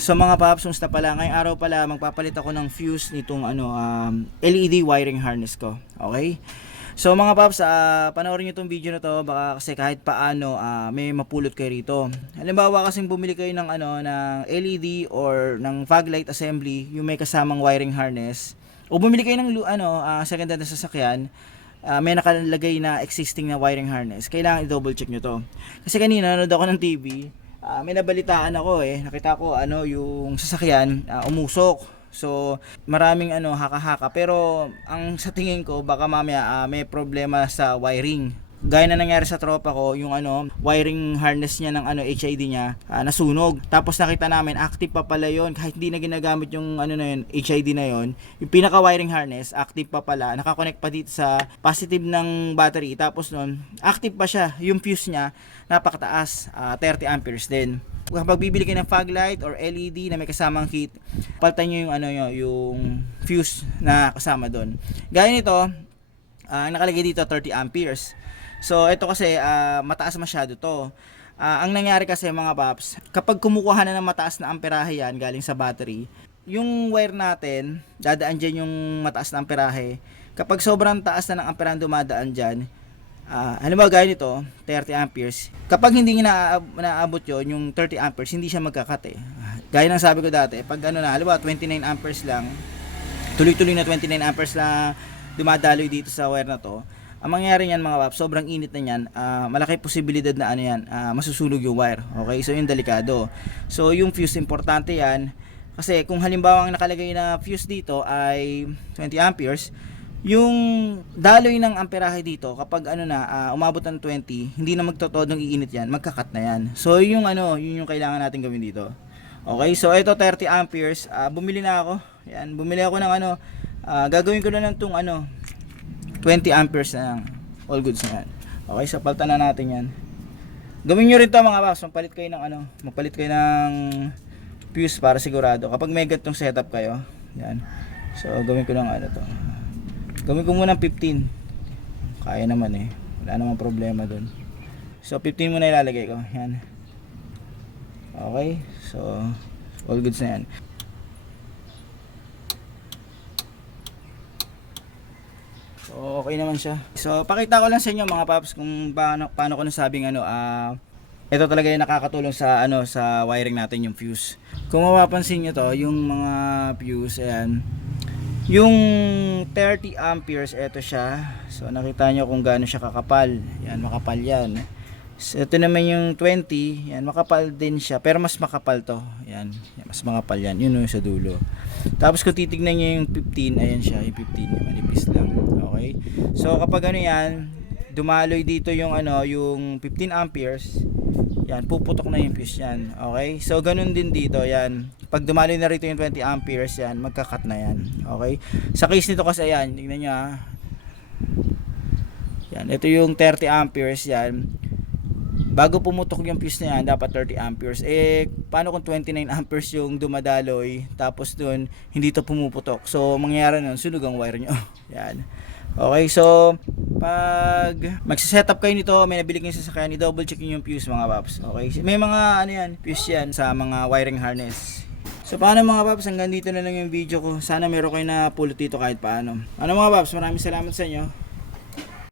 So mga paps, musta pala? Ngayong araw pala magpapalit ako ng fuse nitong LED wiring harness ko. Okay? So mga paps, panoorin niyo tong video na to baka kasi kahit paano may mapulot kayo rito. Halimbawa kasing bumili kayo ng ng LED or ng fog light assembly, yung may kasamang wiring harness, o bumili kayo ng second hand na sasakyan, may nakalagay na existing na wiring harness, kailangan i-double check nyo to. Kasi kanina nanood ako ng TV, may nabalitaan ako nakita ko yung sasakyan umusok. So maraming haka-haka, pero ang sa tingin ko baka mamaya may problema sa wiring. Gaya na nangyari sa tropa ko, yung wiring harness niya ng HID niya nasunog. Tapos nakita namin active pa pala yon, kahit hindi na ginagamit yung na yun, HID na yon. Yung pinaka wiring harness active pa pala, nakakonect pa dito sa positive ng battery. Tapos nun active pa siya, yung fuse niya napakataas, 30 amperes din. Kapag bibili kayo ng fog light or LED na may kasamang kit, palitan nyo yung yung fuse na kasama doon. Gaya nito, nakalagay dito 30 amperes. So ito kasi mataas masyado to. Ang nangyari kasi mga paps, kapag kumukuha na ng mataas na amperahe yan galing sa battery, yung wire natin, dadaan dyan yung mataas na amperahe. Kapag sobrang taas na ng amperahe dumadaan dyan, halimbawa gaya nito, 30 amperes. Kapag hindi naabot yon, yung 30 amperes, hindi siya magkakat Gaya ng sabi ko dati, pag halimbawa 29 amperes lang, tuloy-tuloy na 29 amperes lang dumadaloy dito sa wire na to, ang mangyayari niyan mga paps, sobrang init na niyan, malaki posibilidad na masusunog yung wire. Okay, so yung delikado. So yung fuse, importante yan. Kasi kung halimbawa ang nakalagay na fuse dito ay 20 amperes, yung daloy ng amperahe dito, kapag umabot ng 20, hindi na magtotodong iinit yan, magkakat na yan. So yun yung kailangan natin gawin dito. Okay, so ito 30 amperes, bumili na ako. Yan, bumili ako ng gagawin ko na lang tong 20 amperes na lang. All goods na yan. Okay, so palitan na natin yan. Gawin nyo rin to mga paps, magpalit kayo ng fuse para sigurado. Kapag may gatong setup kayo, yan. So gawin ko ng to. Gawin ko muna 15. Kaya naman wala namang problema dun. So 15 muna ilalagay ko. Yan. Okay, so all goods na yan. So okay naman siya. So pakita ko lang sa inyo mga paps kung paano ko nasabing ito talaga yung nakakatulong sa sa wiring natin, yung fuse. Kung mapapansin niyo to, yung mga fuse, ayan, yung 30 amperes, ito siya. So nakita nyo kung gaano siya kakapal. Yan, makapal yan. So ito naman yung 20, yan, makapal din siya, pero mas makapal to. Yan, mas makapal yan. Yun yung sa dulo. Tapos kung titignan nyo yung 15, ayan siya, yung 15, manipis lang. Okay? So kapag yan, dumaloy dito yung yung 15 amperes, yan, puputok na yung fuse yan. Okay? So ganun din dito, yan. Pag dumaloy na rito yung 20 amperes, yan, magkakat na yan. Okay? Sa case nito kasi, yan, tingnan nyo yan, ito yung 30 amperes, yan. Bago pumutok yung fuse na yan, dapat 30 amperes. Paano kung 29 amperes yung dumadaloy, tapos dun, hindi to pumuputok? So, mangyayari nun, sunog ang wire nyo. Yan. Okay, so, pag magsisetup kayo nito, may nabili kayo sasakyan, i-double check yung fuse mga paps. Okay, may mga fuse yan sa mga wiring harness. So, paano mga paps, hanggang dito na lang yung video ko. Sana meron kayo na pulot dito kahit paano. Mga paps, maraming salamat sa inyo.